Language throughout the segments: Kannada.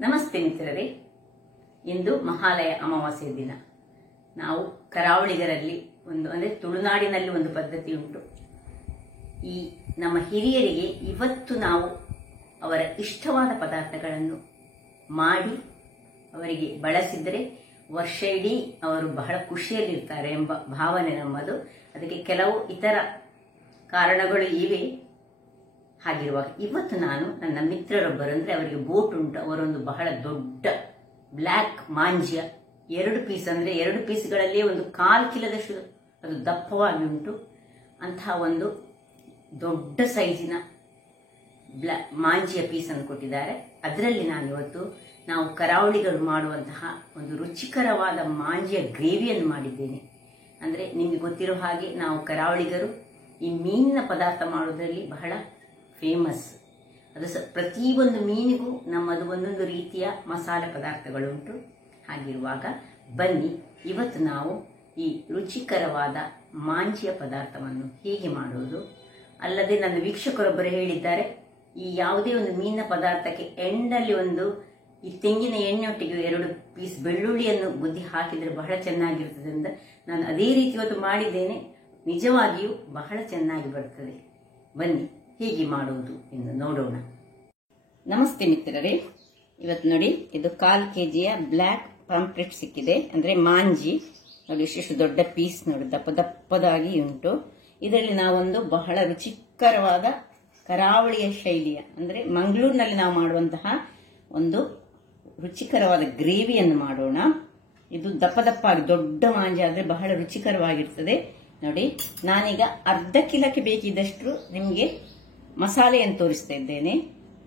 ನಮಸ್ತೆ ಮಿತ್ರರೇ, ಇಂದು ಮಹಾಲಯ ಅಮಾವಾಸ್ಯೆ ದಿನ. ನಾವು ಕರಾವಳಿಗರಲ್ಲಿ ಅಂದರೆ ತುಳುನಾಡಿನಲ್ಲಿ ಒಂದು ಪದ್ಧತಿ ಉಂಟು. ಈ ನಮ್ಮ ಹಿರಿಯರಿಗೆ ಇವತ್ತು ನಾವು ಅವರ ಇಷ್ಟವಾದ ಪದಾರ್ಥಗಳನ್ನು ಮಾಡಿ ಅವರಿಗೆ ಬಳಸಿದರೆ ವರ್ಷ ಇಡೀ ಅವರು ಬಹಳ ಖುಷಿಯಲ್ಲಿರ್ತಾರೆ ಎಂಬ ಭಾವನೆ ನಮ್ಮದು. ಅದಕ್ಕೆ ಕೆಲವು ಇತರ ಕಾರಣಗಳು ಇವೆ. ಹಾಗಿರುವಾಗ ಇವತ್ತು ನಾನು ನನ್ನ ಮಿತ್ರರೊಬ್ಬರು, ಅಂದ್ರೆ ಅವರಿಗೆ ಬೋಟ್ ಉಂಟು, ಅವರೊಂದು ಬಹಳ ದೊಡ್ಡ ಬ್ಲ್ಯಾಕ್ ಮಾಂಜ್ಯ 2 ಪೀಸ್, ಅಂದ್ರೆ 2 ಪೀಸ್ಗಳಲ್ಲೇ ಒಂದು 1/4 ಕಿಲೋದಷ್ಟು ಅದು ದಪ್ಪವಾಗಿ ಉಂಟು. ಅಂತಹ ಒಂದು ದೊಡ್ಡ ಸೈಜಿನ ಮಾಂಜಿಯ ಪೀಸ್ ಅನ್ನು ಕೊಟ್ಟಿದ್ದಾರೆ. ಅದರಲ್ಲಿ ನಾವು ಕರಾವಳಿಗಳು ಮಾಡುವಂತಹ ಒಂದು ರುಚಿಕರವಾದ ಮಾಂಜಿಯ ಗ್ರೇವಿಯನ್ನು ಮಾಡಿದ್ದೇನೆ. ಅಂದ್ರೆ ನಿಮಗೆ ಗೊತ್ತಿರೋ ಹಾಗೆ ನಾವು ಕರಾವಳಿಗರು ಈ ಮೀನಿನ ಪದಾರ್ಥ ಮಾಡೋದ್ರಲ್ಲಿ ಬಹಳ ಫೇಮಸ್. ಅದು ಪ್ರತಿಯೊಂದು ಮೀನಿಗೂ ನಮ್ಮದು ಒಂದೊಂದು ರೀತಿಯ ಮಸಾಲೆ ಪದಾರ್ಥಗಳುಂಟು. ಹಾಗಿರುವಾಗ ಬನ್ನಿ ಇವತ್ತು ನಾವು ಈ ರುಚಿಕರವಾದ ಮಾಂಜಿಯ ಪದಾರ್ಥವನ್ನು ಹೇಗೆ ಮಾಡುವುದು. ಅಲ್ಲದೆ ನನ್ನ ವೀಕ್ಷಕರೊಬ್ಬರು ಹೇಳಿದ್ದಾರೆ, ಈ ಯಾವುದೇ ಒಂದು ಮೀನಿನ ಪದಾರ್ಥಕ್ಕೆ ಎಂಡಲ್ಲಿ ಈ ತೆಂಗಿನ ಎಣ್ಣೆಯೊಟ್ಟಿಗೆ 2 ಪೀಸ್ ಬೆಳ್ಳುಳ್ಳಿಯನ್ನು ಗುದ್ದಿ ಹಾಕಿದರೆ ಬಹಳ ಚೆನ್ನಾಗಿರ್ತದೆ ಅಂತ. ನಾನು ಅದೇ ರೀತಿ ಇವತ್ತು ಮಾಡಿದ್ದೇನೆ. ನಿಜವಾಗಿಯೂ ಬಹಳ ಚೆನ್ನಾಗಿ ಬರುತ್ತದೆ. ಬನ್ನಿ ಹೇಗೆ ಮಾಡುವುದು ಎಂದು ನೋಡೋಣ. ನಮಸ್ತೆ ಮಿತ್ರರೇ, ಇವತ್ತು ನೋಡಿ ಇದು 1/4 kg ಬ್ಲ್ಯಾಕ್ ಪಾಂಪ್ಲೆಟ್ ಸಿಕ್ಕಿದೆ. ಅಂದ್ರೆ ಮಾಂಜಿ ನೋಡಿ, ಎಷ್ಟು ದೊಡ್ಡ ಪೀಸ್ ನೋಡಿ, ದಪ್ಪದಾಗಿ ಉಂಟು. ಇದರಲ್ಲಿ ನಾವೊಂದು ಬಹಳ ರುಚಿಕರವಾದ ಕರಾವಳಿಯ ಶೈಲಿಯ, ಅಂದ್ರೆ ಮಂಗಳೂರಿನಲ್ಲಿ ನಾವು ಮಾಡುವಂತಹ ಒಂದು ರುಚಿಕರವಾದ ಗ್ರೇವಿಯನ್ನು ಮಾಡೋಣ. ಇದು ದಪ್ಪದಾಗಿ ದೊಡ್ಡ ಮಾಂಜಿ ಆದ್ರೆ ಬಹಳ ರುಚಿಕರವಾಗಿರ್ತದೆ. ನೋಡಿ, ನಾನೀಗ ಅರ್ಧ ಕಿಲೋಕ್ಕೆ ಬೇಕಿದ್ದಷ್ಟು ನಿಮಗೆ ಮಸಾಲೆಯನ್ನು ತೋರಿಸ್ತಾ ಇದ್ದೇನೆ.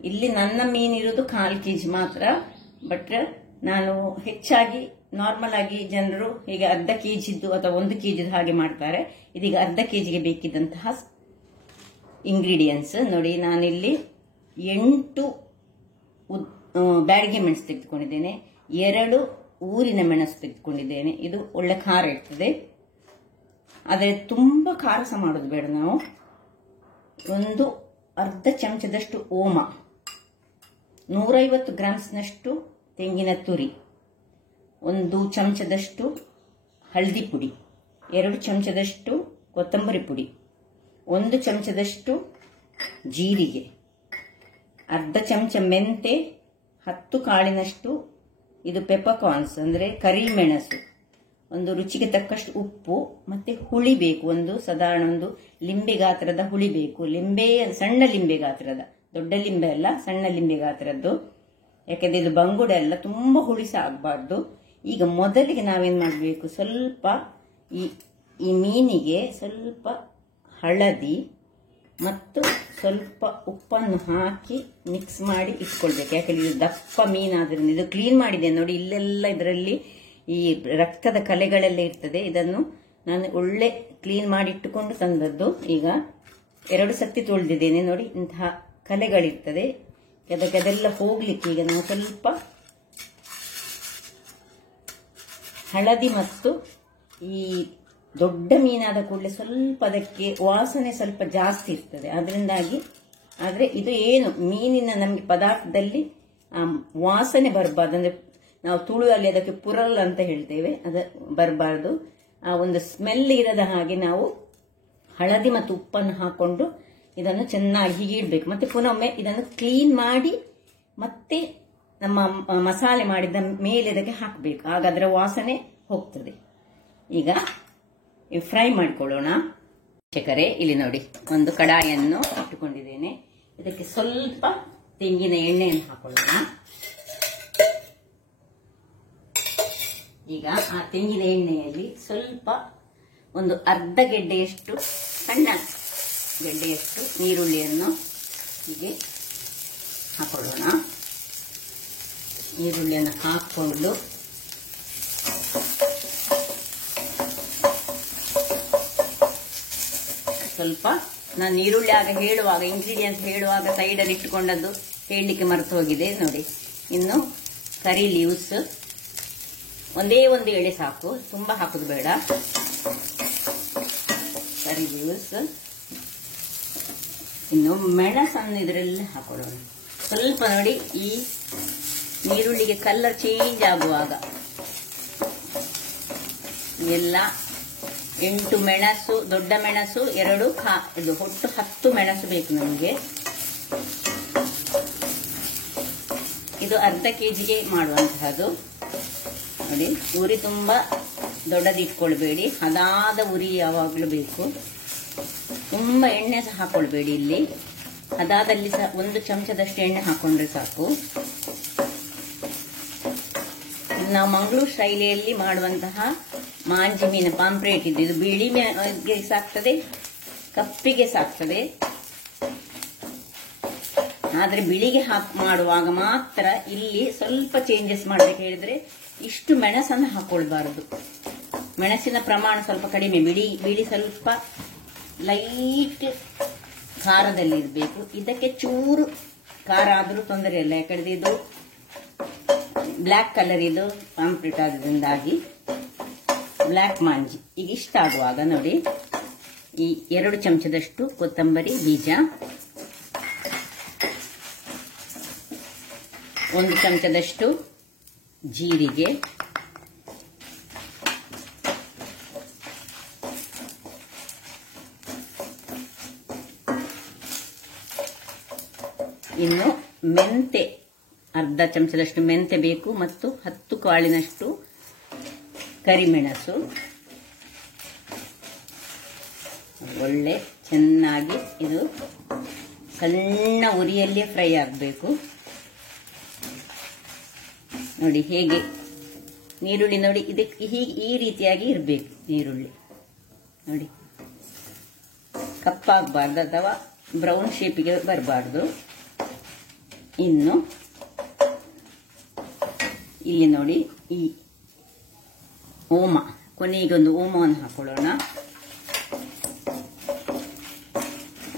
ಇಲ್ಲಿ ನನ್ನ ಮೀನಿರುವುದು 1/4 kg ಮಾತ್ರ. ಬಟ್ ನಾನು ಹೆಚ್ಚಾಗಿ ನಾರ್ಮಲ್ ಆಗಿ ಜನರು ಹೀಗೆ ಅರ್ಧ kg ಅಥವಾ 1 kg ಹಾಗೆ ಮಾಡ್ತಾರೆ. ಇದೀಗ ಅರ್ಧ kgಗೆ ಬೇಕಿದ್ದಂತಹ ಇಂಗ್ರೀಡಿಯೆಂಟ್ಸ್ ನೋಡಿ. ನಾನಿಲ್ಲಿ 8 ಬ್ಯಾಡಿಗೆ ಮೆಣಸು ತೆಗೆದುಕೊಂಡಿದ್ದೇನೆ, 2 ಊರಿನ ಮೆಣಸು ತೆಗೆದುಕೊಂಡಿದ್ದೇನೆ. ಇದು ಒಳ್ಳೆ ಖಾರ ಇರ್ತದೆ, ಆದರೆ ತುಂಬಾ ಖಾರ ಸಹ ಮಾಡೋದು ಬೇಡ. ನಾವು ಒಂದು ಅರ್ಧ ಚಮಚದಷ್ಟು ಓಮ, 150 ಗ್ರಾಮ್ಸ್ನಷ್ಟು ತೆಂಗಿನ ತುರಿ, 1 ಚಮಚದಷ್ಟು ಹಳದಿ ಪುಡಿ, 2 ಚಮಚದಷ್ಟು ಕೊತ್ತಂಬರಿ ಪುಡಿ, 1 ಚಮಚದಷ್ಟು ಜೀರಿಗೆ, ಅರ್ಧ ಚಮಚ ಮೆಂತೆ, 10 ಕಾಳಿನಷ್ಟು ಇದು ಪೆಪ್ಪರ್ಕಾರ್ನ್ಸ್ ಅಂದ್ರೆ ಕರಿಮೆಣಸು, ಒಂದು ರುಚಿಗೆ ತಕ್ಕಷ್ಟು ಉಪ್ಪು, ಮತ್ತೆ ಹುಳಿ ಬೇಕು. ಸಾಧಾರಣ ಒಂದು ಲಿಂಬೆ ಗಾತ್ರದ ಹುಳಿ ಬೇಕು. ಸಣ್ಣ ಲಿಂಬೆ ಗಾತ್ರದ, ದೊಡ್ಡ ಲಿಂಬೆ ಅಲ್ಲ, ಸಣ್ಣ ಲಿಂಬೆ ಗಾತ್ರದ್ದು. ಯಾಕಂದ್ರೆ ಇದು ಬಂಗುಡೆ ಅಲ್ಲ, ತುಂಬಾ ಹುಳಿ ಸಹ ಆಗಬಾರ್ದು. ಈಗ ಮೊದಲಿಗೆ ನಾವೇನ್ ಮಾಡಬೇಕು, ಸ್ವಲ್ಪ ಈ ಮೀನಿಗೆ ಸ್ವಲ್ಪ ಹಳದಿ ಮತ್ತು ಸ್ವಲ್ಪ ಉಪ್ಪನ್ನು ಹಾಕಿ ಮಿಕ್ಸ್ ಮಾಡಿ ಇಟ್ಕೊಳ್ಬೇಕು. ಯಾಕಂದ್ರೆ ಇದು ದಪ್ಪ ಮೀನಾದ್ರಿಂದ. ಇದು ಕ್ಲೀನ್ ಮಾಡಿದೆ ನೋಡಿ, ಇಲ್ಲೆಲ್ಲ ಇದರಲ್ಲಿ ಈ ರಕ್ತದ ಕಲೆಗಳೆಲ್ಲ ಇರ್ತದೆ. ಇದನ್ನು ನಾನು ಒಳ್ಳೆ ಕ್ಲೀನ್ ಮಾಡಿ ಇಟ್ಟುಕೊಂಡು ತಂದದ್ದು. ಈಗ 2 ಸತಿ ತೊಳೆದಿದ್ದೇನೆ ನೋಡಿ. ಇಂತಹ ಕಲೆಗಳಿರ್ತದೆ, ಅದೆಲ್ಲ ಹೋಗ್ಲಿಕ್ಕೆ ಈಗ ನಾವು ಸ್ವಲ್ಪ ಹಳದಿ ಮತ್ತು ಈ ದೊಡ್ಡ ಮೀನಾದ ಕೂಡಲೇ ಸ್ವಲ್ಪ ಅದಕ್ಕೆ ವಾಸನೆ ಸ್ವಲ್ಪ ಜಾಸ್ತಿ ಇರ್ತದೆ. ಅದರಿಂದಾಗಿ ಆದ್ರೆ ಇದು ಏನು ಮೀನಿನ ನಮಗೆ ಪದಾರ್ಥದಲ್ಲಿ ವಾಸನೆ ಬರಬಾರ್ದು. ಅಂದ್ರೆ ನಾವು ತುಳುವಲ್ಲಿ ಅದಕ್ಕೆ ಪುರಲ್ ಅಂತ ಹೇಳ್ತೇವೆ, ಅದು ಬರಬಾರ್ದು. ಆ ಒಂದು ಸ್ಮೆಲ್ ಇರದ ಹಾಗೆ ನಾವು ಹಳದಿ ಮತ್ತು ಉಪ್ಪನ್ನು ಹಾಕೊಂಡು ಇದನ್ನು ಚೆನ್ನಾಗಿ ಹೀಗೆ ಇಡಬೇಕು. ಮತ್ತೆ ಪುನೊಮ್ಮೆ ಇದನ್ನು ಕ್ಲೀನ್ ಮಾಡಿ ಮತ್ತೆ ನಮ್ಮ ಮಸಾಲೆ ಮಾಡಿದ ಮೇಲೆ ಇದಕ್ಕೆ ಹಾಕಬೇಕು. ಆಗ ಅದರ ವಾಸನೆ ಹೋಗ್ತದೆ. ಈಗ ಫ್ರೈ ಮಾಡಿಕೊಳ್ಳೋಣ. ವೀಕ್ಷಕರೇ, ಇಲ್ಲಿ ನೋಡಿ ಒಂದು ಕಡಾಯಿಯನ್ನು ಇಟ್ಟುಕೊಂಡಿದ್ದೇನೆ. ಇದಕ್ಕೆ ಸ್ವಲ್ಪ ತೆಂಗಿನ ಎಣ್ಣೆಯನ್ನು ಹಾಕೊಳ್ಳೋಣ. ಈಗ ಆ ತೆಂಗಿನ ಎಣ್ಣೆಯಲ್ಲಿ ಸ್ವಲ್ಪ ಒಂದು ಅರ್ಧ ಗೆಡ್ಡೆಯಷ್ಟು, ಸಣ್ಣ ಗೆಡ್ಡೆಯಷ್ಟು ಈರುಳ್ಳಿಯನ್ನು ಹೀಗೆ ಹಾಕೊಳ್ಳೋಣ. ಈರುಳ್ಳಿಯನ್ನು ಹಾಕೊಂಡು ಸ್ವಲ್ಪ, ನಾನು ಈರುಳ್ಳಿ ಆಗ ಹೇಳುವಾಗ ಇಂಗ್ರೀಡಿಯೆಂಟ್ಸ್ ಹೇಳುವಾಗ ಸೈಡಲ್ಲಿ ಇಟ್ಟುಕೊಂಡದ್ದು ಹೇಳಲಿಕ್ಕೆ ಮರೆತು ಹೋಗಿದೆ ನೋಡಿ. ಇನ್ನು ಕರಿ ಲೀವ್ಸ್ ಒಂದೇ ಒಂದು ಎಳೆ ಸಾಕು, ತುಂಬಾ ಹಾಕುದು ಬೇಡ. ಕರಿ ಲೀವ್ಸ್, ಇನ್ನು ಮೆಣಸನ್ನು ಇದರಲ್ಲಿ ಹಾಕೊಳ್ಳೋಣ. ಸ್ವಲ್ಪ ನೋಡಿ, ಈ ಈರುಳ್ಳಿಗೆ ಕಲರ್ ಚೇಂಜ್ ಆಗುವಾಗ ಎಲ್ಲ 8 ಮೆಣಸು, ದೊಡ್ಡ ಮೆಣಸು 2 ಇದು ಒಟ್ಟು 10 ಮೆಣಸು ಬೇಕು ನಮಗೆ. ಇದು ಅರ್ಧ ಕೆಜಿಗೆ ಮಾಡುವಂತಹದ್ದು. ನೋಡಿ, ಉರಿ ತುಂಬಾ ದೊಡ್ಡದಿಟ್ಕೊಳ್ಬೇಡಿ, ಹದಾದ ಉರಿ ಯಾವಾಗಲೂ ಬೇಕು. ತುಂಬಾ ಎಣ್ಣೆ ಸಹ ಹಾಕೊಳ್ಬೇಡಿ. ಇಲ್ಲಿ ಹದಾದಲ್ಲಿ ಸಹ 1 ಚಮಚದಷ್ಟು ಎಣ್ಣೆ ಹಾಕೊಂಡ್ರೆ ಸಾಕು. ನಾವು ಮಂಗಳೂರು ಶೈಲಿಯಲ್ಲಿ ಮಾಡುವಂತಹ ಮಾಂಜಿ ಮೀನು ಪಾಂಪ್ರೇಟ್ ಇದೆ. ಇದು ಬಿಳಿ ಮೀನಿಗೆ ಸಾಕ್ತದೆ, ಕಪ್ಪಿಗೆ ಸಾಕ್ತದೆ. ಆದ್ರೆ ಬಿಳಿಗೆ ಮಾಡುವಾಗ ಮಾತ್ರ ಇಲ್ಲಿ ಸ್ವಲ್ಪ ಚೇಂಜಸ್ ಮಾಡ್ಬೇಕು. ಹೇಳಿದ್ರೆ ಇಷ್ಟು ಮೆಣಸನ್ನು ಹಾಕೊಳ್ಬಾರದು, ಮೆಣಸಿನ ಪ್ರಮಾಣ ಸ್ವಲ್ಪ ಕಡಿಮೆ. ಬಿಳಿ ಸ್ವಲ್ಪ ಲೈಟ್ ಖಾರದಲ್ಲಿ ಇರಬೇಕು. ಇದಕ್ಕೆ ಚೂರು ಖಾರ ಆದ್ರೂ ತೊಂದರೆ ಇಲ್ಲ, ಯಾಕಂದ್ರೆ ಇದು ಬ್ಲ್ಯಾಕ್ ಕಲರ್ ಇದು ಪಾಂಪ್ರೇಟ್ ಆದ್ರಿಂದಾಗಿ ಬ್ಲ್ಯಾಕ್ ಮಾಂಜಿ. ಈಗ ಇಷ್ಟ ಆಗುವಾಗ ನೋಡಿ, ಈ 2 ಚಮಚದಷ್ಟು ಕೊತ್ತಂಬರಿ ಬೀಜ, 1 ಚಮಚದಷ್ಟು ಜೀರಿಗೆ, ಇನ್ನು ಮೆಂತೆ, ಅರ್ಧ ಚಮಚದಷ್ಟು ಮೆಂತೆ ಬೇಕು, ಮತ್ತು 10 ಕಾಳಿನಷ್ಟು ಕರಿಮೆಣಸು. ಒಳ್ಳೆ ಚೆನ್ನಾಗಿ ಇದು ಸಣ್ಣ ಉರಿಯಲ್ಲೇ ಫ್ರೈ ಆಗಬೇಕು. ನೋಡಿ ಹೇಗೆ ನೀರುಳ್ಳಿ ನೋಡಿ, ಇದಕ್ಕೆ ಹೀಗೆ ಈ ರೀತಿಯಾಗಿ ಇರಬೇಕು ನೀರುಳ್ಳಿ. ನೋಡಿ, ಕಪ್ಪಾಗಬಾರ್ದು ಅಥವಾ ಬ್ರೌನ್ ಶೇಪಿಗೆ ಬರಬಾರ್ದು. ಇನ್ನು ಇಲ್ಲಿ ನೋಡಿ, ಈ ಓಮ, ಕೊನೆಗೊಂದು ಓಮವನ್ನು ಹಾಕೊಳ್ಳೋಣ.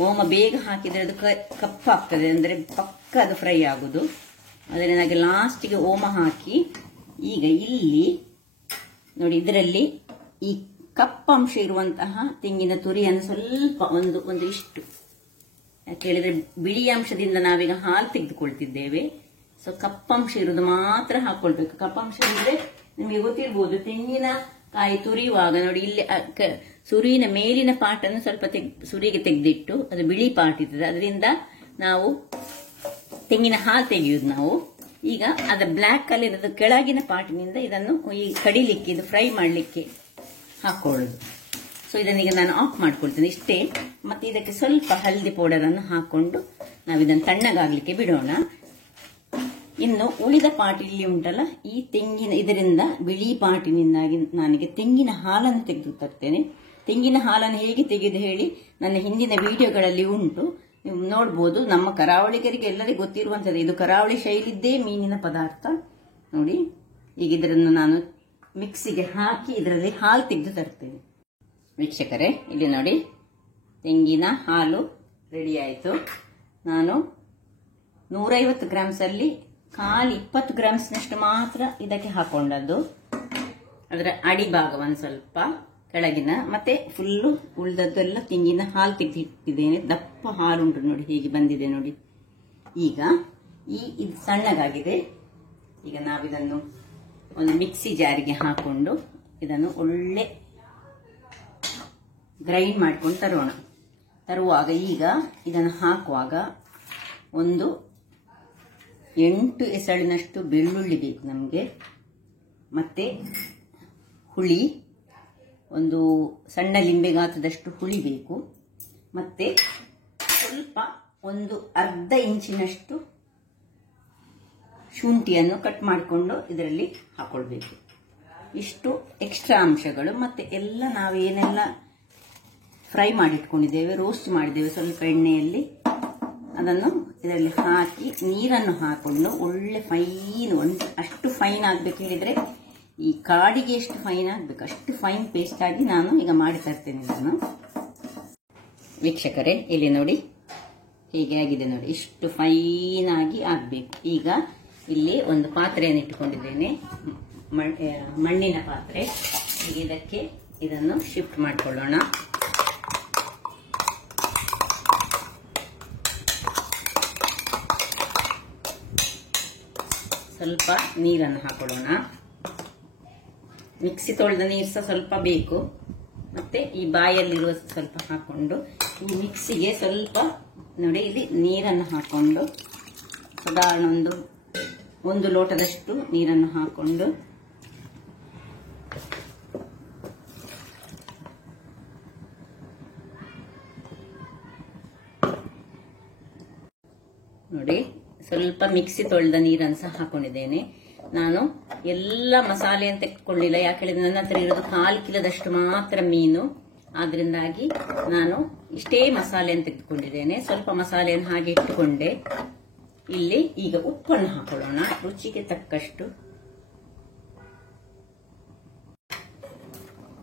ಓಮ ಬೇಗ ಹಾಕಿದ್ರೆ ಅದು ಕಪ್ಪಾಗ್ತದೆ, ಅಂದ್ರೆ ಪಕ್ಕ ಅದು ಫ್ರೈ ಆಗುದು. ಅದರಿಂದಾಗಿ ಲಾಸ್ಟಿಗೆ ಓಮ ಹಾಕಿ. ಈಗ ಇಲ್ಲಿ ನೋಡಿ, ಇದರಲ್ಲಿ ಈ ಕಪ್ಪಂಶ ಇರುವಂತಹ ತೆಂಗಿನ ತುರಿಯನ್ನು ಸ್ವಲ್ಪ ಒಂದು ಇಷ್ಟು, ಯಾಕೆ ಹೇಳಿದ್ರೆ ಬಿಳಿ ಅಂಶದಿಂದ ನಾವೀಗ ಹಾಲು ತೆಗೆದುಕೊಳ್ತಿದ್ದೇವೆ. ಸೊ ಕಪ್ಪಂಶ ಇರುವುದು ಮಾತ್ರ ಹಾಕೊಳ್ಬೇಕು. ಕಪ್ಪಂಶ ಅಂದ್ರೆ ನಿಮಗೆ ಗೊತ್ತಿರ್ಬೋದು, ತೆಂಗಿನ ಕಾಯಿ ತುರಿಯುವಾಗ ನೋಡಿ, ಇಲ್ಲಿ ಸುರಿನ ಮೇಲಿನ ಪಾಟನ್ನು ಸ್ವಲ್ಪ ಸುರಿಗೆ ತೆಗೆದಿಟ್ಟು, ಅದು ಬಿಳಿ ಪಾಟ್ ಇರ್ತದೆ, ಅದರಿಂದ ನಾವು ತೆಂಗಿನ ಹಾಲು ತೆಗೆಯುವುದು ನಾವು. ಈಗ ಅದು ಬ್ಲ್ಯಾಕ್ ಕಲರ್ ಇರೋದು ಕೆಳಗಿನ ಪಾಟಿನಿಂದ ಇದನ್ನು ಈ ಕಡಿಲಿಕ್ಕೆ, ಇದು ಫ್ರೈ ಮಾಡಲಿಕ್ಕೆ ಹಾಕೊಳ್ಳೋದು. ಸೊ ಇದನ್ನೀಗ ನಾನು ಆಫ್ ಮಾಡ್ಕೊಳ್ತೇನೆ ಇಷ್ಟೇ. ಮತ್ತೆ ಇದಕ್ಕೆ ಸ್ವಲ್ಪ ಹಲ್ದಿ ಪೌಡರ್ ಅನ್ನು ಹಾಕೊಂಡು ನಾವು ಇದನ್ನು ತಣ್ಣಗಾಗ್ಲಿಕ್ಕೆ ಬಿಡೋಣ. ಇನ್ನು ಉಳಿದ ಪಾಟಿಲಿ ಉಂಟಲ್ಲ, ಈ ತೆಂಗಿನ ಇದರಿಂದ ಬಿಳಿ ಪಾಟಿನಿಂದಾಗಿ ನನಗೆ ತೆಂಗಿನ ಹಾಲನ್ನು ತೆಗೆದು ತರ್ತೇನೆ. ತೆಂಗಿನ ಹಾಲನ್ನು ಹೇಗೆ ತೆಗೆದು ಹೇಳಿ ನನ್ನ ಹಿಂದಿನ ವಿಡಿಯೋಗಳಲ್ಲಿ ಉಂಟು, ನೀವು ನೋಡ್ಬೋದು. ನಮ್ಮ ಕರಾವಳಿಗರಿಗೆ ಎಲ್ಲರಿಗೂ ಗೊತ್ತಿರುವಂಥದ್ದು, ಇದು ಕರಾವಳಿ ಶೈಲಿದ್ದೇ ಮೀನಿನ ಪದಾರ್ಥ. ನೋಡಿ, ಈಗ ಇದನ್ನು ನಾನು ಮಿಕ್ಸಿಗೆ ಹಾಕಿ ಇದರಲ್ಲಿ ಹಾಲು ತೆಗೆದು ತರ್ತೇನೆ. ವೀಕ್ಷಕರೇ, ಇಲ್ಲಿ ನೋಡಿ, ತೆಂಗಿನ ಹಾಲು ರೆಡಿ ಆಯಿತು. ನಾನು 150 ಗ್ರಾಮ್ಸಲ್ಲಿ 20 ಗ್ರಾಮ್ಸ್ನಷ್ಟು ಮಾತ್ರ ಇದಕ್ಕೆ ಹಾಕೊಂಡದ್ದು. ಅದರ ಅಡಿಭಾಗವನ್ನು ಸ್ವಲ್ಪ ಕೆಳಗಿನ, ಮತ್ತೆ ಫುಲ್ಲು ಉಳಿದದ್ದೆಲ್ಲ ತೆಂಗಿನ ಹಾಲು ತೆಗೆದಿಟ್ಟಿದ್ದೇನೆ. ದಪ್ಪ ಹಾಲು ಉಂಟು ನೋಡಿ, ಹೀಗೆ ಬಂದಿದೆ ನೋಡಿ. ಈಗ ಇದು ಸಣ್ಣಗಾಗಿದೆ. ಈಗ ನಾವಿದನ್ನು ಒಂದು ಮಿಕ್ಸಿ ಜಾರಿಗೆ ಹಾಕೊಂಡು ಇದನ್ನು ಒಳ್ಳೆ ಗ್ರೈಂಡ್ ಮಾಡ್ಕೊಂಡು ತರುವಾಗ ಈಗ ಇದನ್ನು ಹಾಕುವಾಗ ಒಂದು 8 ಎಸಳಿನಷ್ಟು ಬೆಳ್ಳುಳ್ಳಿ ಬೇಕು ನಮಗೆ. ಮತ್ತೆ ಹುಳಿ, ಒಂದು ಸಣ್ಣ ಲಿಂಬೆ ಗಾತ್ರದಷ್ಟು ಹುಳಿ ಬೇಕು. ಮತ್ತೆ ಸ್ವಲ್ಪ ಒಂದು ಅರ್ಧ ಇಂಚಿನಷ್ಟು ಶುಂಠಿಯನ್ನು ಕಟ್ ಮಾಡಿಕೊಂಡು ಇದರಲ್ಲಿ ಹಾಕೊಳ್ಬೇಕು. ಇಷ್ಟು ಎಕ್ಸ್ಟ್ರಾ ಅಂಶಗಳು. ಮತ್ತೆ ಎಲ್ಲ ನಾವು ಏನೆಲ್ಲ ಫ್ರೈ ಮಾಡಿಟ್ಕೊಂಡಿದ್ದೇವೆ, ರೋಸ್ಟ್ ಮಾಡಿದ್ದೇವೆ ಸ್ವಲ್ಪ ಎಣ್ಣೆಯಲ್ಲಿ, ಅದನ್ನು ಇದರಲ್ಲಿ ಹಾಕಿ ನೀರನ್ನು ಹಾಕೊಂಡು ಒಳ್ಳೆ ಫೈನ್, ಅಷ್ಟು ಫೈನ್ ಆಗ್ಬೇಕು. ಹೇಳಿದ್ರೆ ಈ ಕಾಡಿಗೆ ಎಷ್ಟು ಫೈನ್ ಆಗ್ಬೇಕು ಅಷ್ಟು ಫೈನ್ ಪೇಸ್ಟ್ ಆಗಿ ನಾನು ಈಗ ಮಾಡಿ ತರ್ತೇನೆ ಇದನ್ನು. ವೀಕ್ಷಕರೇ, ಇಲ್ಲಿ ನೋಡಿ ಹೀಗೆ ಆಗಿದೆ ನೋಡಿ, ಇಷ್ಟು ಫೈನ್ ಆಗಿ ಆಗ್ಬೇಕು. ಈಗ ಇಲ್ಲಿ ಒಂದು ಪಾತ್ರೆಯನ್ನು ಇಟ್ಟುಕೊಂಡಿದ್ದೇನೆ, ಮಣ್ಣಿನ ಪಾತ್ರೆ. ಈಗ ಇದಕ್ಕೆ ಇದನ್ನು ಶಿಫ್ಟ್ ಮಾಡಿಕೊಳ್ಳೋಣ. ಸ್ವಲ್ಪ ನೀರನ್ನು ಹಾಕೊಳ್ಳೋಣ. ಮಿಕ್ಸಿ ತೊಳೆದ ನೀರು ಸಹ ಸ್ವಲ್ಪ ಬೇಕು. ಮತ್ತೆ ಈ ಬಾಯಲ್ಲಿರುವ ಸ್ವಲ್ಪ ಹಾಕೊಂಡು ಈ ಮಿಕ್ಸಿಗೆ ಸ್ವಲ್ಪ ನೋಡಿ ಇಲ್ಲಿ ನೀರನ್ನು ಹಾಕೊಂಡು ಸಾಧಾರಣ ಒಂದು ಲೋಟದಷ್ಟು ನೀರನ್ನು ಹಾಕೊಂಡು ನೋಡಿ ಸ್ವಲ್ಪ ಮಿಕ್ಸಿ ತೊಳೆದ ನೀರನ್ನು ಸಹ ಹಾಕೊಂಡಿದ್ದೇನೆ. ನಾನು ಎಲ್ಲ ಮಸಾಲೆಯನ್ನು ತೆಗೆದುಕೊಳ್ಳಿಲ್ಲ, ಯಾಕೆ ಹೇಳಿದ್ರೆ ನನ್ನ ಹತ್ರ ಇರೋದು 1/4 ಕಿಲೋದಷ್ಟು ಮಾತ್ರ ಮೀನು. ಆದ್ರಿಂದಾಗಿ ನಾನು ಇಷ್ಟೇ ಮಸಾಲೆಯನ್ನು ತೆಗೆದುಕೊಂಡಿದ್ದೇನೆ. ಸ್ವಲ್ಪ ಮಸಾಲೆಯನ್ನು ಹಾಗೆ ಇಟ್ಟುಕೊಂಡೆ. ಇಲ್ಲಿ ಈಗ ಉಪ್ಪನ್ನು ಹಾಕೊಳ್ಳೋಣ, ರುಚಿಗೆ ತಕ್ಕಷ್ಟು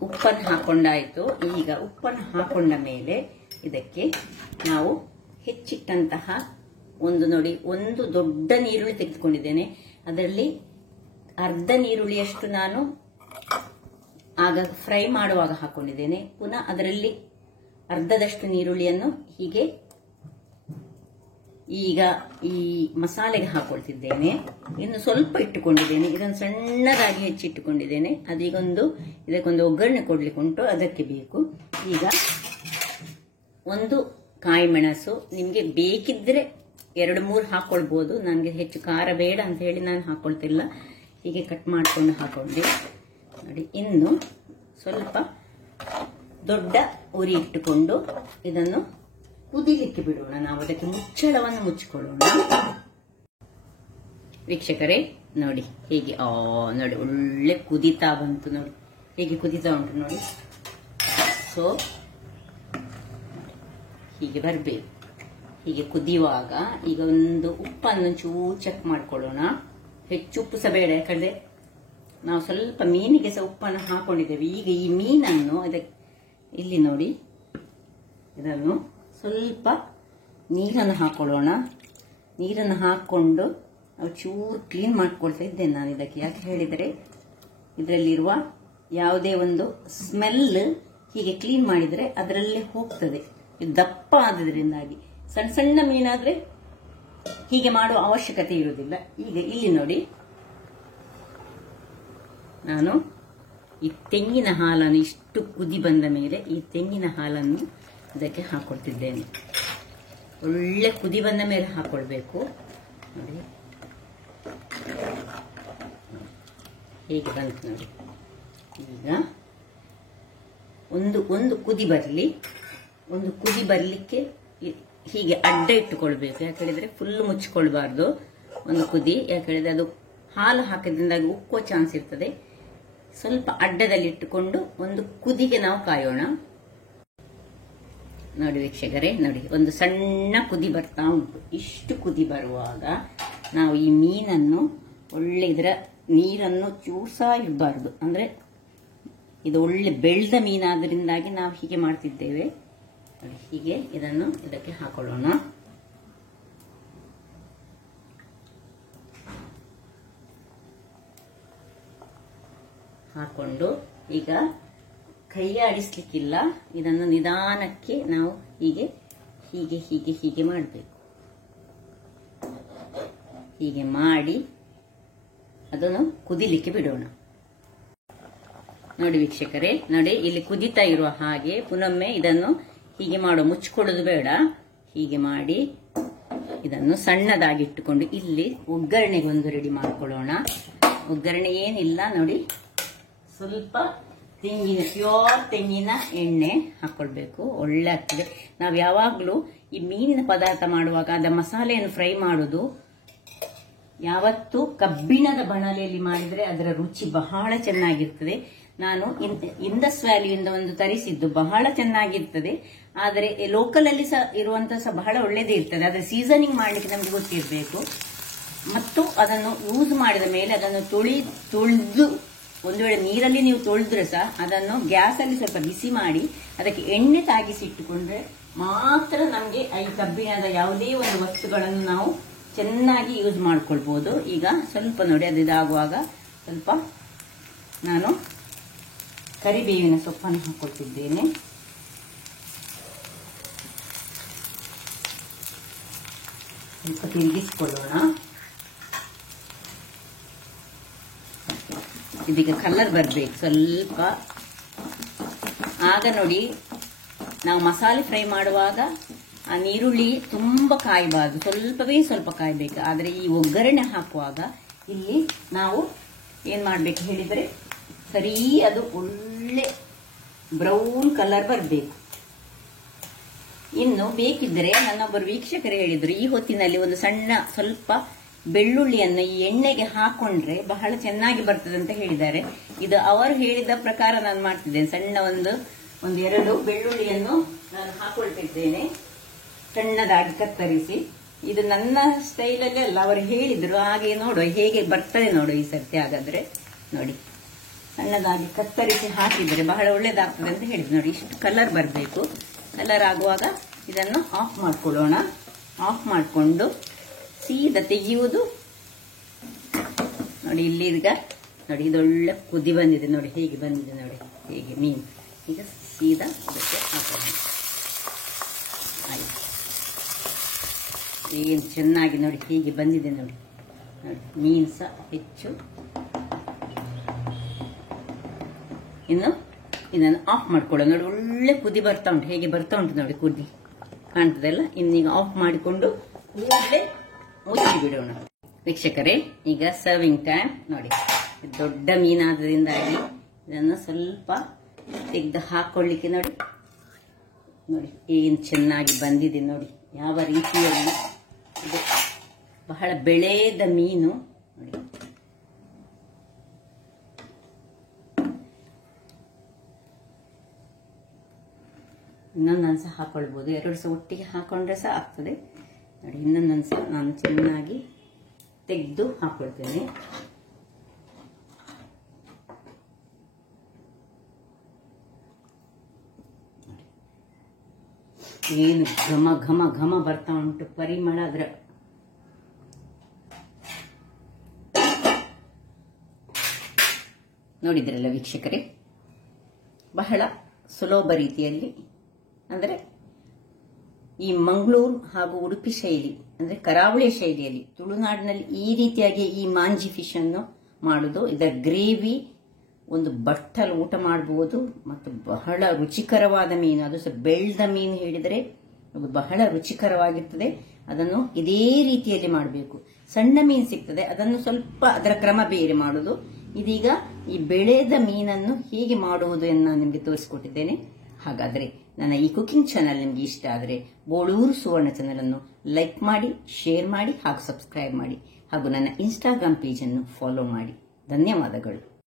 ಉಪ್ಪನ್ನು ಹಾಕೊಂಡಾಯ್ತು. ಈಗ ಉಪ್ಪನ್ನು ಹಾಕೊಂಡ ಮೇಲೆ ಇದಕ್ಕೆ ನಾವು ಹೆಚ್ಚಿಟ್ಟಂತಹ ಒಂದು ದೊಡ್ಡ ನೀರುಳ್ಳಿ ತೆಗೆದುಕೊಂಡಿದ್ದೇನೆ. ಅದರಲ್ಲಿ ಅರ್ಧ ನೀರುಳ್ಳಿಯಷ್ಟು ನಾನು ಆಗ ಫ್ರೈ ಮಾಡುವಾಗ ಹಾಕೊಂಡಿದ್ದೇನೆ. ಪುನಃ ಅದರಲ್ಲಿ ಅರ್ಧದಷ್ಟು ನೀರುಳ್ಳಿಯನ್ನು ಹೀಗೆ ಈಗ ಈ ಮಸಾಲೆಗೆ ಹಾಕೊಳ್ತಿದ್ದೇನೆ. ಇನ್ನು ಸ್ವಲ್ಪ ಇಟ್ಟುಕೊಂಡಿದ್ದೇನೆ, ಇದನ್ನು ಸಣ್ಣದಾಗಿ ಹೆಚ್ಚಿಟ್ಟುಕೊಂಡಿದ್ದೇನೆ. ಇದಕ್ಕೊಂದು ಒಗ್ಗರಣೆ ಕೊಡ್ಲಿಕ್ಕೆ ಉಂಟು, ಅದಕ್ಕೆ ಬೇಕು. ಈಗ ಒಂದು ಕಾಯಿ ಮೆಣಸು, ನಿಮ್ಗೆ ಬೇಕಿದ್ರೆ 2-3 ಹಾಕೊಳ್ಬಹುದು. ನನಗೆ ಹೆಚ್ಚು ಖಾರ ಬೇಡ ಅಂತ ಹೇಳಿ ನಾನು ಹಾಕೊಳ್ತಿಲ್ಲ. ಹೀಗೆ ಕಟ್ ಮಾಡ್ಕೊಂಡು ಹಾಕೊಂಡೆ ನೋಡಿ. ಇನ್ನು ಸ್ವಲ್ಪ ದೊಡ್ಡ ಉರಿ ಇಟ್ಟುಕೊಂಡು ಇದನ್ನು ಕುದಿಲಿಕ್ಕೆ ಬಿಡೋಣ. ನಾವು ಅದಕ್ಕೆ ಮುಚ್ಚಳವನ್ನು ಮುಚ್ಚಿಕೊಳ್ಳೋಣ. ವೀಕ್ಷಕರೇ ನೋಡಿ ಹೇಗೆ ನೋಡಿ ಒಳ್ಳೆ ಕುದಿತಾ ಬಂತು. ನೋಡಿ ಹೇಗೆ ಕುದಿತಾ ಉಂಟು ನೋಡಿ. ಸೊ ಹೀಗೆ ಬರಬೇಕು. ಹೀಗೆ ಕುದಿಯುವಾಗ ಈಗ ಒಂದು ಉಪ್ಪನ್ನು ಚೂರು ಚೆಕ್ ಮಾಡ್ಕೊಳ್ಳೋಣ. ಹೆಚ್ಚು ಉಪ್ಪು ಸಹ ಬೇಡ, ಯಾಕಂದ್ರೆ ನಾವು ಸ್ವಲ್ಪ ಮೀನಿಗೆ ಸಹ ಉಪ್ಪನ್ನು ಹಾಕೊಂಡಿದ್ದೇವೆ. ಈಗ ಈ ಮೀನನ್ನು ಇಲ್ಲಿ ನೋಡಿ, ಇದನ್ನು ಸ್ವಲ್ಪ ನೀರನ್ನು ಹಾಕೊಳ್ಳೋಣ. ನೀರನ್ನು ಹಾಕೊಂಡು ನಾವು ಚೂರು ಕ್ಲೀನ್ ಮಾಡ್ಕೊಳ್ತಾ ಇದ್ದೇನೆ ನಾನು ಇದಕ್ಕೆ. ಯಾಕೆ ಹೇಳಿದರೆ ಇದರಲ್ಲಿರುವ ಯಾವುದೇ ಒಂದು ಸ್ಮೆಲ್ ಹೀಗೆ ಕ್ಲೀನ್ ಮಾಡಿದರೆ ಅದರಲ್ಲೇ ಹೋಗ್ತದೆ. ಇದು ದಪ್ಪ ಆದ್ರಿಂದಾಗಿ ಸಣ್ಣ ಸಣ್ಣ ಮೀನಾದ್ರೆ ಹೀಗೆ ಮಾಡುವ ಅವಶ್ಯಕತೆ ಇರುವುದಿಲ್ಲ. ಈಗ ಇಲ್ಲಿ ನೋಡಿ, ನಾನು ಈ ತೆಂಗಿನ ಹಾಲನ್ನು ಇಷ್ಟು ಕುದಿ ಬಂದ ಮೇಲೆ ಈ ತೆಂಗಿನ ಹಾಲನ್ನು ಇದಕ್ಕೆ ಹಾಕೊಳ್ತಿದ್ದೇನೆ. ಒಳ್ಳೆ ಕುದಿ ಬಂದ ಮೇಲೆ ಹಾಕೊಳ್ಬೇಕು. ನೋಡಿ ಹೇಗೆ ಬಂತು ನೋಡಿ. ಈಗ ಒಂದು ಕುದಿ ಬರಲಿ. ಒಂದು ಕುದಿ ಬರಲಿಕ್ಕೆ ಹೀಗೆ ಅಡ್ಡ ಇಟ್ಟುಕೊಳ್ಬೇಕು. ಯಾಕೆ ಹೇಳಿದ್ರೆ ಫುಲ್ ಮುಚ್ಚಿಕೊಳ್ಬಾರ್ದು. ಒಂದು ಕುದಿ, ಯಾಕೆ ಹೇಳಿದ್ರೆ ಅದು ಹಾಲು ಹಾಕಿದ್ರಿಂದಾಗಿ ಉಕ್ಕುವ ಚಾನ್ಸ್ ಇರ್ತದೆ. ಸ್ವಲ್ಪ ಅಡ್ಡದಲ್ಲಿ ಇಟ್ಟುಕೊಂಡು ಒಂದು ಕುದಿಗೆ ನಾವು ಕಾಯೋಣ. ನೋಡಿ ವೀಕ್ಷಕರೇ, ನೋಡಿ ಒಂದು ಸಣ್ಣ ಕುದಿ ಬರ್ತಾ ಉಂಟು. ಇಷ್ಟು ಕುದಿ ಬರುವಾಗ ನಾವು ಈ ಮೀನನ್ನು ಒಳ್ಳೆ ಇದರ ನೀರನ್ನು ಚೂರು ಸಹ ಇರಬಾರ್ದು. ಅಂದ್ರೆ ಇದು ಒಳ್ಳೆ ಬೆಳೆದ ಮೀನಾದ್ರಿಂದಾಗಿ ನಾವು ಹೀಗೆ ಮಾಡ್ತಿದ್ದೇವೆ. ಹೀಗೆ ಇದನ್ನು ಇದಕ್ಕೆ ಹಾಕೊಳ್ಳೋಣ. ಹಾಕೊಂಡು ಈಗ ಕೈ ಆಡಿಸ್ಲಿಕ್ಕಿಲ್ಲ, ಇದನ್ನು ನಿಧಾನಕ್ಕೆ ನಾವು ಹೀಗೆ ಹೀಗೆ ಹೀಗೆ ಹೀಗೆ ಮಾಡಬೇಕು. ಹೀಗೆ ಮಾಡಿ ಅದನ್ನು ಕುದಿಲಿಕ್ಕೆ ಬಿಡೋಣ. ನೋಡಿ ವೀಕ್ಷಕರೇ, ನೋಡಿ ಇಲ್ಲಿ ಕುದಿತಾ ಇರುವ ಹಾಗೆ ಪುನೊಮ್ಮೆ ಇದನ್ನು ಹೀಗೆ ಮಾಡೋ, ಮುಚ್ಚಿಕೊಳ್ಳೋದು ಬೇಡ. ಹೀಗೆ ಮಾಡಿ ಇದನ್ನು ಸಣ್ಣದಾಗಿಟ್ಟುಕೊಂಡು ಇಲ್ಲಿ ಒಗ್ಗರಣೆಗೊಂದು ರೆಡಿ ಮಾಡ್ಕೊಳ್ಳೋಣ. ಒಗ್ಗರಣೆ ಏನಿಲ್ಲ ನೋಡಿ, ಸ್ವಲ್ಪ ಪ್ಯೂರ್ ತೆಂಗಿನ ಎಣ್ಣೆ ಹಾಕೊಳ್ಬೇಕು. ಒಳ್ಳೆ ಆಗ್ತದೆ. ನಾವು ಯಾವಾಗಲೂ ಈ ಮೀನಿನ ಪದಾರ್ಥ ಮಾಡುವಾಗ ಅದ ಮಸಾಲೆಯನ್ನು ಫ್ರೈ ಮಾಡೋದು ಯಾವತ್ತು ಕಬ್ಬಿಣದ ಬಾಣಲೆಯಲ್ಲಿ ಮಾಡಿದ್ರೆ ಅದರ ರುಚಿ ಬಹಳ ಚೆನ್ನಾಗಿರ್ತದೆ. ನಾನು ಇಂಡಸ್ ವ್ಯಾಲಿಯಿಂದ ಒಂದು ತರಿಸಿದ್ದು, ಬಹಳ ಚೆನ್ನಾಗಿರ್ತದೆ. ಆದರೆ ಲೋಕಲ್ ಅಲ್ಲಿ ಸಹ ಇರುವಂತ ಸಹ ಬಹಳ ಒಳ್ಳೇದೇ ಇರ್ತದೆ. ಆದ್ರೆ ಸೀಸನಿಂಗ್ ಮಾಡ್ಲಿಕ್ಕೆ ನಮ್ಗೆ ಗೊತ್ತಿರಬೇಕು. ಮತ್ತು ಅದನ್ನು ಯೂಸ್ ಮಾಡಿದ ಮೇಲೆ ಅದನ್ನು ತೊಳೆದು, ಒಂದು ವೇಳೆ ನೀರಲ್ಲಿ ನೀವು ತೊಳೆದ್ರೆ ಸಹ ಅದನ್ನು ಗ್ಯಾಸ್ ಅಲ್ಲಿ ಸ್ವಲ್ಪ ಬಿಸಿ ಮಾಡಿ ಅದಕ್ಕೆ ಎಣ್ಣೆ ತಾಗಿಸಿ ಇಟ್ಟುಕೊಂಡ್ರೆ ಮಾತ್ರ ನಮ್ಗೆ ಈ ಕಬ್ಬಿಣದ ಯಾವುದೇ ಒಂದು ವಸ್ತುಗಳನ್ನು ನಾವು ಚೆನ್ನಾಗಿ ಯೂಸ್ ಮಾಡ್ಕೊಳ್ಬಹುದು. ಈಗ ಸ್ವಲ್ಪ ನೋಡಿ ಅದು ಇದಾಗುವಾಗ ಸ್ವಲ್ಪ ನಾನು ಕರಿಬೇವಿನ ಸೊಪ್ಪನ್ನು ಹಾಕೊಳ್ತಿದ್ದೇನೆ. ಸ್ವಲ್ಪ ತಿರುಗಿಸಿಕೊಳ್ಳೋಣ. ಇದೀಗ ಕಲರ್ ಬರಬೇಕು ಸ್ವಲ್ಪ. ಆಗ ನೋಡಿ, ನಾವು ಮಸಾಲೆ ಫ್ರೈ ಮಾಡುವಾಗ ಆ ನೀರುಳ್ಳಿ ತುಂಬ ಕಾಯಬಾರ್ದು, ಸ್ವಲ್ಪ ಕಾಯಬೇಕು. ಆದರೆ ಈ ಒಗ್ಗರಣೆ ಹಾಕುವಾಗ ಇಲ್ಲಿ ನಾವು ಏನು ಮಾಡಬೇಕು ಹೇಳಿದರೆ, ಸರಿ ಅದು ಒಳ್ಳೆ ಬ್ರೌನ್ ಕಲರ್ ಬರಬೇಕು. ಇನ್ನು ಬೇಕಿದ್ದರೆ ನನ್ನೊಬ್ಬರು ವೀಕ್ಷಕರು ಹೇಳಿದ್ರು, ಈ ಹೊತ್ತಿನಲ್ಲಿ ಒಂದು ಸಣ್ಣ ಸ್ವಲ್ಪ ಬೆಳ್ಳುಳ್ಳಿಯನ್ನು ಈ ಎಣ್ಣೆಗೆ ಹಾಕೊಂಡ್ರೆ ಬಹಳ ಚೆನ್ನಾಗಿ ಬರ್ತದೆ ಅಂತ ಹೇಳಿದ್ದಾರೆ. ಇದು ಅವರು ಹೇಳಿದ ಪ್ರಕಾರ ನಾನು ಮಾಡ್ತಿದ್ದೇನೆ. ಸಣ್ಣ ಒಂದು 2 ಬೆಳ್ಳುಳ್ಳಿಯನ್ನು ನಾನು ಹಾಕೊಳ್ತಿದ್ದೇನೆ, ಸಣ್ಣದಾಗಿ ಕತ್ತರಿಸಿ. ಇದು ನನ್ನ ಸ್ಟೈಲಲ್ಲಿ ಅಲ್ಲ, ಅವರು ಹೇಳಿದ್ರು ಹಾಗೆ. ನೋಡುವ ಹೇಗೆ ಬರ್ತದೆ ನೋಡು ಈ ಸರ್ತಿ. ಹಾಗಾದ್ರೆ ನೋಡಿ, ಸಣ್ಣದಾಗಿ ಕತ್ತರಿಸಿ ಹಾಕಿದರೆ ಬಹಳ ಒಳ್ಳೇದಾಗ್ತದೆ ಅಂತ ಹೇಳಿದ್ರು. ನೋಡಿ, ಇಷ್ಟು ಕಲರ್ ಬರಬೇಕು. ಕಲರ್ ಆಗುವಾಗ ಇದನ್ನು ಆಫ್ ಮಾಡ್ಕೊಳ್ಳೋಣ. ಆಫ್ ಮಾಡಿಕೊಂಡು ಸೀದಾ ತೆಗೆಯುವುದು. ನೋಡಿ, ಇಲ್ಲಿ ಈಗ ನೋಡಿ ಇದೊಳ್ಳೆ ಕುದಿ ಬಂದಿದೆ. ನೋಡಿ ಹೇಗೆ ಬಂದಿದೆ, ನೋಡಿ ಹೇಗೆ ಮೀನು. ಈಗ ಸೀದಾ ಅದಕ್ಕೆ ಹಾಕೋಣ. ಆಯ್ತು, ಏನು ಚೆನ್ನಾಗಿ ನೋಡಿ ಹೀಗೆ ಬಂದಿದೆ. ನೋಡಿ ನೋಡಿ ಮೀನು ಸಹ ಹೆಚ್ಚು. ಇನ್ನು ಇದನ್ನು ಆಫ್ ಮಾಡ್ಕೊಳ್ಳೋಣ. ನೋಡಿ ಒಳ್ಳೆ ಕುದಿ ಬರ್ತಾ ಉಂಟು, ಹೇಗೆ ಬರ್ತಾ ಉಂಟು ನೋಡಿ ಕುದಿ ಕಾಣ್ತದಲ್ಲ. ಇನ್ನೀಗ ಆಫ್ ಮಾಡಿಕೊಂಡು ಕೂಡಲೇ ಮುಚ್ಚಿ ಬಿಡೋಣ. ವೀಕ್ಷಕರೇ, ಈಗ ಸರ್ವಿಂಗ್ ಟೈಮ್. ನೋಡಿ, ದೊಡ್ಡ ಮೀನಾದ್ರಿಂದಾಗಿ ಇದನ್ನು ಸ್ವಲ್ಪ ತೆಗೆದು ಹಾಕೊಳ್ಳಿಕ್ಕೆ ನೋಡಿ ನೋಡಿ ಏನು ಚೆನ್ನಾಗಿ ಬಂದಿದೆ. ನೋಡಿ ಯಾವ ರೀತಿಯಲ್ಲಿ ಇದು ಬಹಳ ಬೆಳೆದ ಮೀನು. ನೋಡಿ, ಇನ್ನೊಂದನ್ನು ಸಹ ಹಾಕೊಳ್ಬೋದು, 2 ಸಹ ಒಟ್ಟಿಗೆ ಹಾಕೊಂಡ್ರೆ ಸಹ ಆಗ್ತದೆ. ನೋಡಿ, ಇನ್ನೊಂದನ್ನು ಸಹ ನಾನು ಚೆನ್ನಾಗಿ ತೆಗೆದು ಹಾಕೊಳ್ತೇನೆ. ಏನು ಘಮ ಘಮ ಘಮ ಬರ್ತಾ ಉಂಟು ಪರಿಮಳ. ಅದರ ನೋಡಿದ್ರಲ್ಲ ವೀಕ್ಷಕರೇ, ಬಹಳ ಸುಲಭ ರೀತಿಯಲ್ಲಿ, ಅಂದರೆ ಈ ಮಂಗಳೂರು ಹಾಗೂ ಉಡುಪಿ ಶೈಲಿ, ಅಂದ್ರೆ ಕರಾವಳಿಯ ಶೈಲಿಯಲ್ಲಿ, ತುಳುನಾಡಿನಲ್ಲಿ ಈ ರೀತಿಯಾಗಿ ಈ ಮಾಂಜಿ ಫಿಶ್ ಅನ್ನು ಮಾಡುದು. ಇದರ ಗ್ರೇವಿ ಒಂದು ಬಟ್ಟಲು ಊಟ ಮಾಡಬಹುದು ಮತ್ತು ಬಹಳ ರುಚಿಕರವಾದ ಮೀನು. ಅದು ಸಹ ಬೆಳೆದ ಮೀನು ಹೇಳಿದರೆ ಅದು ಬಹಳ ರುಚಿಕರವಾಗಿರ್ತದೆ. ಅದನ್ನು ಇದೇ ರೀತಿಯಲ್ಲಿ ಮಾಡಬೇಕು. ಸಣ್ಣ ಮೀನು ಸಿಗ್ತದೆ, ಅದನ್ನು ಸ್ವಲ್ಪ ಅದರ ಕ್ರಮ ಬೇರೆ ಮಾಡುದು. ಇದೀಗ ಈ ಬೆಳೆದ ಮೀನನ್ನು ಹೇಗೆ ಮಾಡುವುದು ಎಂದು ನಾನು ನಿಮಗೆ ತೋರಿಸಿಕೊಟ್ಟಿದ್ದೇನೆ. ಹಾಗಾದರೆ ನನ್ನ ಈ ಕುಕಿಂಗ್ ಚಾನೆಲ್ ನಿಮಗೆ ಇಷ್ಟ ಆದರೆ ಬೋಳೂರು ಸುವರ್ಣ ಚಾನೆಲ್ ಅನ್ನು ಲೈಕ್ ಮಾಡಿ, ಶೇರ್ ಮಾಡಿ ಹಾಗೂ ಸಬ್ಸ್ಕ್ರೈಬ್ ಮಾಡಿ ಹಾಗೂ ನನ್ನ ಇನ್ಸ್ಟಾಗ್ರಾಮ್ ಪೇಜ್ ಅನ್ನು ಫಾಲೋ ಮಾಡಿ. ಧನ್ಯವಾದಗಳು.